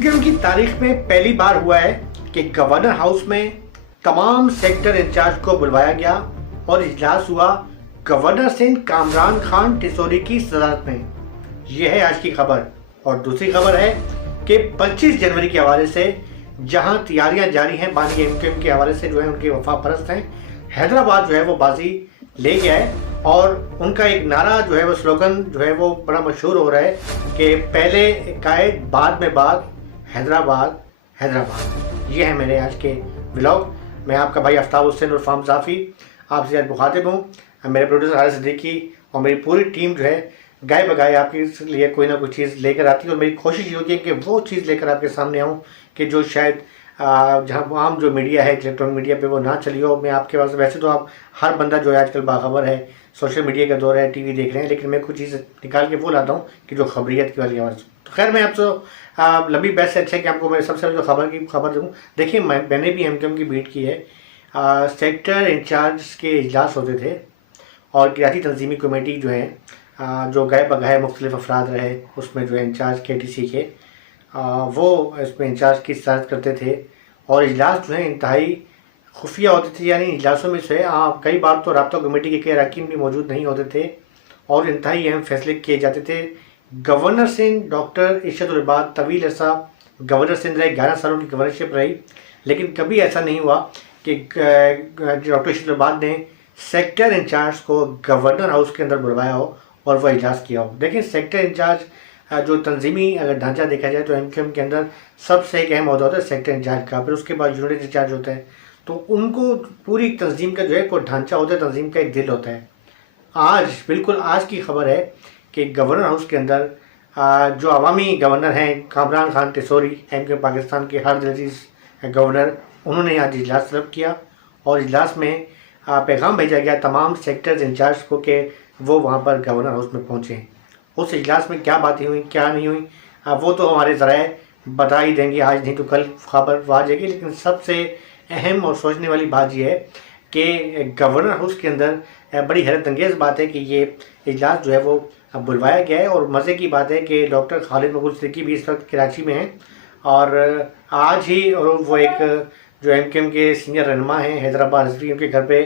MQM की तारीख में पहली बार हुआ है कि गवर्नर हाउस में तमाम सेक्टर इंचार्ज को बुलवाया गया और इजलास हुआ गवर्नर सिंह कामरान खान टिसोरी की सदारत में। यह है आज की खबर। और दूसरी खबर है कि 25 जनवरी के हवाले से जहां तैयारियां जारी हैं बानी एमक्यूएम के हवाले से जो है उनके वफा परस्त हैं, हैदराबाद जो है वो बाजी ले गया है और उनका एक नारा जो है वो स्लोगन जो है वो बड़ा मशहूर हो रहा है कि पहले कायद बाद में बात, हैदराबाद हैदराबाद। ये है मेरे आज के व्लॉग। मैं आपका भाई आफ्ताब हुसैन और फार्म जाफी आपसे आज मुखातिब हूँ। मेरे प्रोड्यूसर हारिस सिद्दीकी और मेरी पूरी टीम जो है गाय बगाए आपके लिए कोई ना कोई चीज़ लेकर आती है और मेरी कोशिश ये होती है कि वो चीज़ लेकर आपके सामने आऊँ कि जो शायद जहाँ आम जो मीडिया है इलेक्ट्रॉनिक मीडिया पे वो ना चली हो। मैं आपके पास वैसे तो आप हर बंदा जो है आजकल बाखबर है, सोशल मीडिया का दौर है, टीवी देख रहे हैं, लेकिन मैं कुछ चीज़ निकाल के वो लाता हूँ कि जो खबरियत की वाली आवाज़। तो खैर मैं आपसे लंबी बहस से अच्छा है कि आपको मैं सबसे जो खबर दूँ। देखिए मैंने भी एमक्यूएम की बीट की है। सेक्टर इंचार्ज के इजलास होते थे और क़ियादती तंजीमी कमेटी जो है जो गए बगाए मुख्तलिफ अफराद रहे उसमें जो है इंचार्ज KTC के वो इसमें इंचार्ज की सदारत करते थे और इजलास जो है इंतहाई खुफिया होते थे। यानी इजलासों में से कई बार तो राब्ता कमेटी के कई अरकान भी मौजूद नहीं होते थे और इंतहाई अहम फैसले किए जाते थे। गवर्नर सिंह डॉक्टर इरशाद उल इबाद तवील अर्सा गवर्नर सिंध रहे, 11 सालों की गवर्नरशिप रही, लेकिन कभी ऐसा नहीं हुआ कि डॉक्टर इरशाद उल इबाद ने सेक्टर इंचार्ज को गवर्नर हाउस के अंदर बुलवाया हो और वह इजलास किया हो। देखिए सेक्टर इंचार्ज जो तंजीमी अगर ढांचा देखा जाए तो एमक्यूएम के अंदर सबसे एक अहम होता है सेक्टर इंचार्ज का, फिर उसके बाद यूनिट इंचार्ज होता है। तो उनको पूरी तंजीम का जो है कोई ढांचा होता है, तंजीम का एक दिल होता है। बिल्कुल आज की खबर है कि गवर्नर हाउस के अंदर जो अवामी गवर्नर हैं कामरान खान टिसोरी, एमक्यूएम पाकिस्तान के हर अजीज गवर्नर, उन्होंने आज इजलास तलब किया और इजलास में पैगाम भेजा गया तमाम सेक्टर्स इंचार्ज को कि वो वहाँ पर गवर्नर हाउस में पहुँचे। उस इजलास में क्या बातें हुई क्या नहीं हुई वो तो हमारे ज़राए बता ही देंगे, आज नहीं तो कल खबर आ जाएगी। लेकिन सबसे अहम और सोचने वाली बात यह है कि गवर्नर हाउस के अंदर बड़ी हैरत अंगेज़ बात है कि ये इजलास जो है वो बुलवाया गया है और मज़े की बात है कि डॉक्टर खालिद मकबूल सिद्दीकी भी इस वक्त कराची में हैं और आज ही और वो एक जो एमक्यूएम के सीनियर रहनुमा हैं हैदराबाद हिस्ट्री, उनके घर पे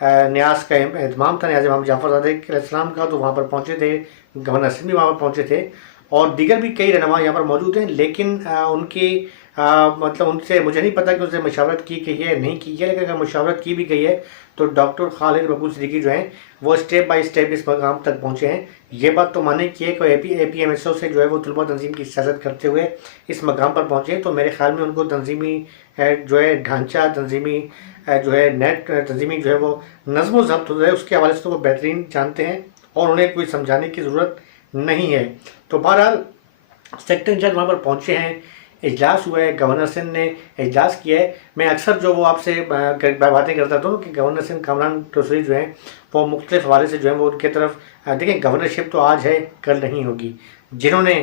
न्याज का एहतमाम था, न्याज इमाम जाफ़र ज़ादे का, तो वहाँ पर पहुँचे थे। गवर्नर सिंह भी वहाँ पर पहुँचे थे और दीगर भी कई रहनुमा यहाँ पर मौजूद हैं। लेकिन उनकी मतलब उनसे मुझे नहीं पता कि उनसे मशावरत की गई है नहीं की है, लेकिन अगर मशावरत की भी गई है तो डॉक्टर खालिद मकबूल सिद्दीकी जो हैं वो स्टेप बाय स्टेप इस मकाम तक पहुँचे हैं। ये बात तो माने की है कि APMSO से जो है वो तलबा तंजीम की सियासत करते हुए इस मकाम पर पहुँचे हैं। तो मेरे ख्याल में उनको तंजीमी जो है ढांचा, तंजीमी जो है नेट तंजीमी जो है वो नज़्म व ज़ब्त हो जाए उसके हवाले से तो वो बेहतरीन जानते हैं और उन्हें कोई समझाने की ज़रूरत नहीं है। तो बहरहाल सेक्टर इंचार्ज वहाँ पर पहुँचे हैं, इजलास हुआ है, गवर्नर सिंह ने इजलास किया है। मैं अक्सर जो वो आपसे बातें करता था कि गवर्नर सिंह कामरान टिसोरी जो हैं वो मुख्तलिफ हवाले से जो है वो उनकी तरफ देखें, गवर्नरशिप तो आज है कल नहीं होगी। जिन्होंने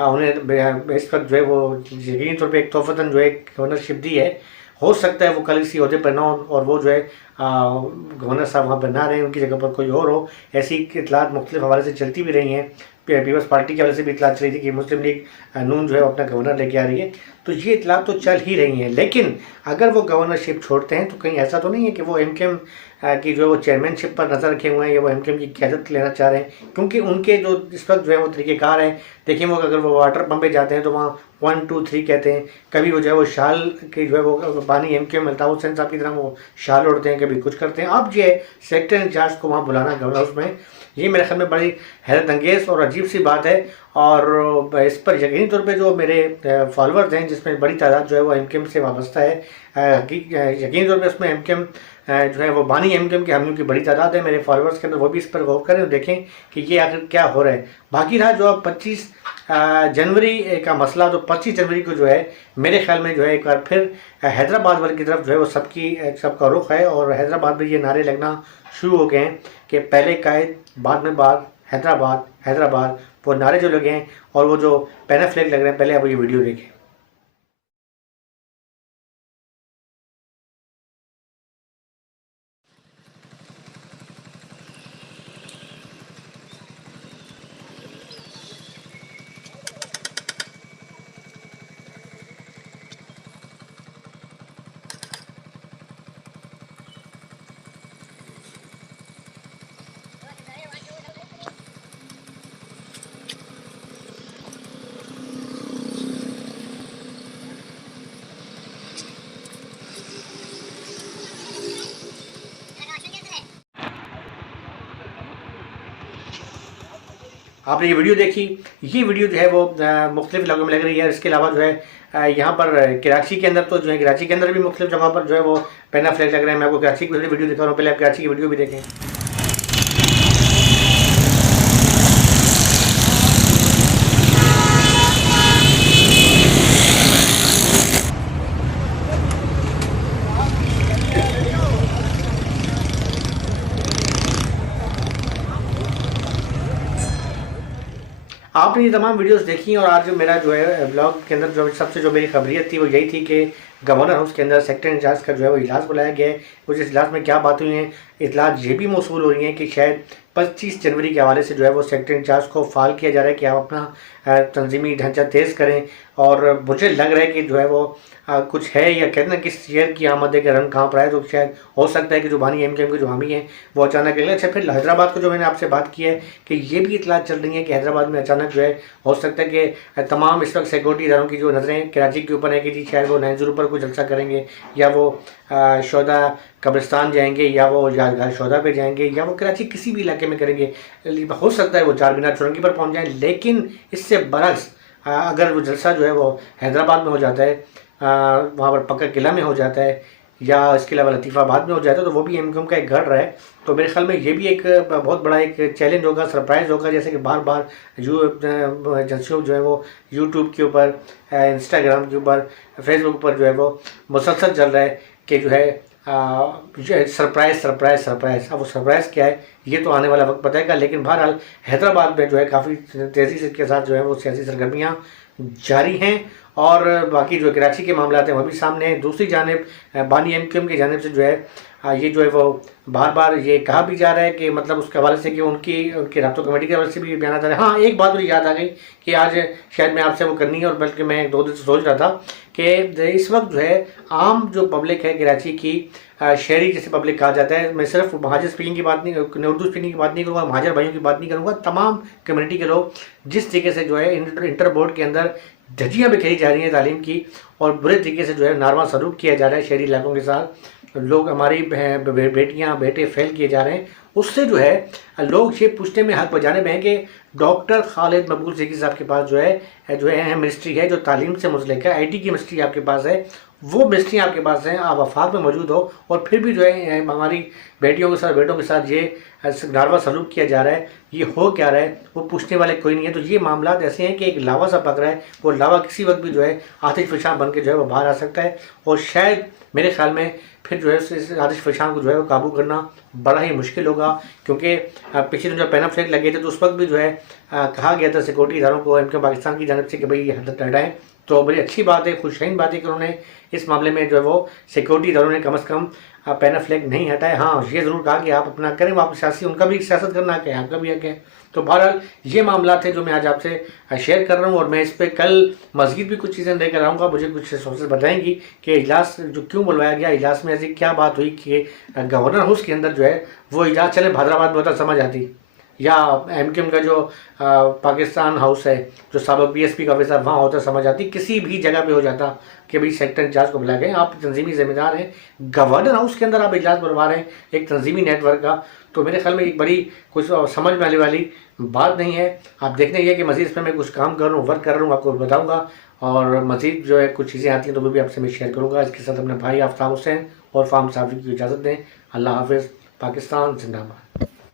उन्हें इस वक्त जो है वो यकीनी तौर पर एक तोहफ़तन जो है गवर्नरशिप दी है, हो सकता है वो कल इसी अहदे पर ना हो और वो जो है गवर्नर साहब वहाँ पर ना रहें, उनकी जगह पर कोई और हो। ऐसी इतलात मुख्तलिफ हवाले से चलती भी रही हैं। पीपल्स पार्टी की वजह से भी इतलात चली थी कि मुस्लिम लीग नून जो है अपना गवर्नर लेके आ रही है। तो ये इतलात तो चल ही रही हैं, लेकिन अगर वो गवर्नरशिप छोड़ते हैं तो कहीं ऐसा तो नहीं है कि वो एमक्यूएम की जो है वो चेयरमैनशिप पर नज़र रखे हुए हैं या वो एमक्यूएम की क़यादत लेना चाह रहे हैं, क्योंकि उनके जो इस वक्त जो है वो तरीक़ेकार हैं। देखिए वो अगर वो वाटर पंप पे जाते हैं तो वहाँ 1 2 3 कहते हैं, कभी वो जो है वो शाल की जो है वो बानी एमक्यूएम अल्ताफ़ हुसैन साहब की तरह वो शाल उड़ते हैं, कभी कुछ करते हैं। अब जो है सेक्टर इंचार्ज को वहाँ बुलाना गवर्नर हाउस में, ये मेरे ख्याल में बड़ी हैरत अंगेज़ और अजीब सी बात है। और इस पर यकीनी तौर पे जो मेरे फॉलोअर्स हैं जिसमें बड़ी तादाद जो है वो एमक्यूएम से वाबस्ता है, यकीनी तौर पे उसमें एमक्यूएम जो है वो बानी एमक्यूएम के हामियों की बड़ी तादाद है मेरे फॉलोअर्स के अंदर, वो भी इस पर गौर करें और देखें कि ये आखिर क्या हो रहा है। बाकी रहा जो अब 25 जनवरी का मसला, तो 25 जनवरी को जो है मेरे ख्याल में जो है एक बार फिर हैदराबाद वाले की तरफ जो है वो सबका रुख है और हैदराबाद में ये नारे लगना शुरू हो गए हैं कि पहले कायद बाद में बात, हैदराबाद हैदराबाद, वो नारे जो लगे हैं और वो जो पैनाफ्लेग लग रहे हैं। पहले आप ये वीडियो देखें। आपने ये वीडियो देखी, ये वीडियो जो है वो मुख्तलिफ इलाकों में लग रही है। इसके अलावा जो है यहाँ पर कराची के अंदर तो जो है कराची के अंदर भी मुख्तलिफ जगह पर जो है वो पैना फ्लैग लग रहे हैं। मैं आपको कराची की वीडियो दिखा रहा हूँ, पहले आप कराची की वीडियो भी देखें। आपने ये तमाम वीडियोस देखी और आज जो मेरा जो है ब्लॉग के अंदर जो सबसे जो मेरी खबरियत थी वो यही थी कि गवर्नर हाउस के अंदर सेक्टर इंचार्ज का जो है वो इजलास बुलाया गया है। उस इजलास में क्या बात हुई है, इतलात ये भी मौसूल हो रही है कि शायद 25 जनवरी के हवाले से जो है वो सेक्टर इंचार्ज को फाल किया जा रहा है कि आप अपना तंजीमी ढांचा तेज़ करें। और मुझे लग रहा है कि जो है वो कुछ है, या कहते ना कि शेर की आमद के रंग कहाँ पर आए, तो शायद हो सकता है कि जो बानी एमकेएम के जो हामी हैं वो अचानक निकले। अच्छा, फिर हैदराबाद को जो मैंने आपसे बात की है कि ये भी इतलात चल रही है कि हैदराबाद में अचानक जो है हो सकता है कि तमाम इस वक्त सिक्योरिटी इदारों की जो नज़रें कराची के ऊपर है कि जी शायद वो 9 ज़रूर पर कोई जलसा करेंगे, या वो शोदा कब्रिस्तान जाएंगे, या वो यादगार शोदा पे जाएंगे, या वो कराची किसी भी इलाके में करेंगे। हो सकता है वो चार मीनार चुरंगी पर पहुँच जाएँ। लेकिन इससे बरक्स अगर वो जलसा जो है वो हैदराबाद में हो जाता है, वहाँ पर पक्का किला में हो जाता है, या इसके अलावा लतीफ़ाबाद में हो जाता है, तो वो भी एमकेएम का एक गढ़ है। तो मेरे ख्याल में ये भी एक बहुत बड़ा एक चैलेंज होगा, सरप्राइज़ होगा। जैसे कि बार बार जलसों जो है वो यूट्यूब के ऊपर, इंस्टाग्राम के ऊपर, फेसबुक पर जो है वो मुसलसल चल रहा है कि जो है सरप्राइज़ सरप्राइज़ सरप्राइज़। अब वो सरप्राइज़ क्या है ये तो आने वाला वक्त बताएगा। लेकिन बहरहाल हैदराबाद में जो है काफ़ी तेज़ी से के साथ जो है वो सियासी सरगर्मियाँ जारी हैं, और बाकी जो कराची के मामला हैं वह भी सामने हैं। दूसरी जानिब बानी एमकेएम की जानिब से जो है ये जो है वो बार बार ये कहा भी जा रहा है कि मतलब उसके हवाले से कि उनकी राब्ता कमेटी के हवाले से भी बयान आ रहा है। हाँ, एक बात मुझे याद आ गई कि आज शायद मैं आपसे वो करनी है, और बल्कि मैं 2 दिन से सोच रहा था कि इस वक्त जो है आम जो पब्लिक है कराची की, शहरी जिसे पब्लिक कहा जाता है, मैं सिर्फ महाजर स्पीकिंग की बात नहीं, उर्दू स्पीकिंग की बात नहीं करूँगा, महाजर भाइयों की बात नहीं करूँगा, तमाम कम्युनिटी के लोग जिस तरीके से जो है इंटर बोर्ड के अंदर धज्जियाँ बिखेरी जा रही हैं तालीम की, और बुरे तरीके से जो है नारवा सलूक किया जा रहा है शहरी इलाकों के साथ, लोग हमारी बेटियां बेटे फेल किए जा रहे हैं, उससे जो है लोग ये पूछने में हक बजाने में है कि डॉक्टर खालिद मकबूल सिद्दीकी साहब के पास जो है मिनिस्ट्री है जो तालीम से मुतल्लिक़ है, आईटी की मिनिस्ट्री आपके पास है, वो मिनिस्ट्री आपके पास है, आप वफाक में मौजूद हो, और फिर भी जो है हमारी बेटियों के साथ बेटों के साथ ये नारवा सलूक किया जा रहा है। ये हो क्या रहा है वो पूछने वाले कोई नहीं है। तो ये मामला ऐसे हैं कि एक लावा सा पक रहा है, वो लावा किसी वक्त भी जो है आतिश फ़शान बन के जो है वो बाहर आ सकता है, और शायद मेरे ख्याल में फिर जो है इस आतिश फ़शान को जो है वो काबू करना बड़ा ही मुश्किल होगा। क्योंकि पिछले दिन जो पैना फ्लैग लगे थे तो उस वक्त भी जो है कहा गया था सिक्योरिटी इदारों को एमकेएम पाकिस्तान की जानब से कि भाई ये हद हटाएँ। तो बड़ी अच्छी बात है, खुशहाइन बात है कि उन्होंने इस मामले में जो है वो सिक्योरिटी इदारों ने कम से कम पैना फ्लैग नहीं हटाए। हाँ, ये ज़रूर कहा कि आप अपना करें, वापस सियासी उनका भी सियासत करना है, आपका भी हक है। तो बहरहाल ये मामला थे जो मैं आज आपसे शेयर कर रहा हूँ, और मैं इस पर कल मज़ीद भी कुछ चीज़ें लेकर आऊँगा। मुझे कुछ सोर्सेज बताएंगी कि इजलास जो क्यों बुलवाया गया, इजलास में ऐसी क्या बात हुई कि गवर्नर हाउस के अंदर जो है वो इजलास चले, हैदराबाद में होता समझ आती, या एमकेएम का जो पाकिस्तान हाउस है जो साबिक बीएसपी का ऑफिसर वहाँ होता समझ आती, किसी भी जगह पे हो जाता कि भाई सेक्टर इंचार्ज को बुला गए, आप तंजीमी जिम्मेदार हैं, गवर्नर हाउस के अंदर आप इजलास बुलवा रहे हैं एक तंजीमी नेटवर्क का। तो मेरे ख्याल में एक बड़ी कुछ समझ में आने वाली बात नहीं है। आप देखने ये कि मज़ीद इस पर मैं कुछ काम कर रहा हूँ, वर्क कर रहा हूँ, आपको बताऊँगा, और मज़ीद जो है कुछ चीज़ें आती हैं तो वो भी आपसे मैं शेयर करूँगा। इसके साथ अपने भाई आफ्ताब हुसैन और फार्म साफी की इजाज़त दें। अल्लाह हाफ़िज़। पाकिस्तान जिंदाबाद।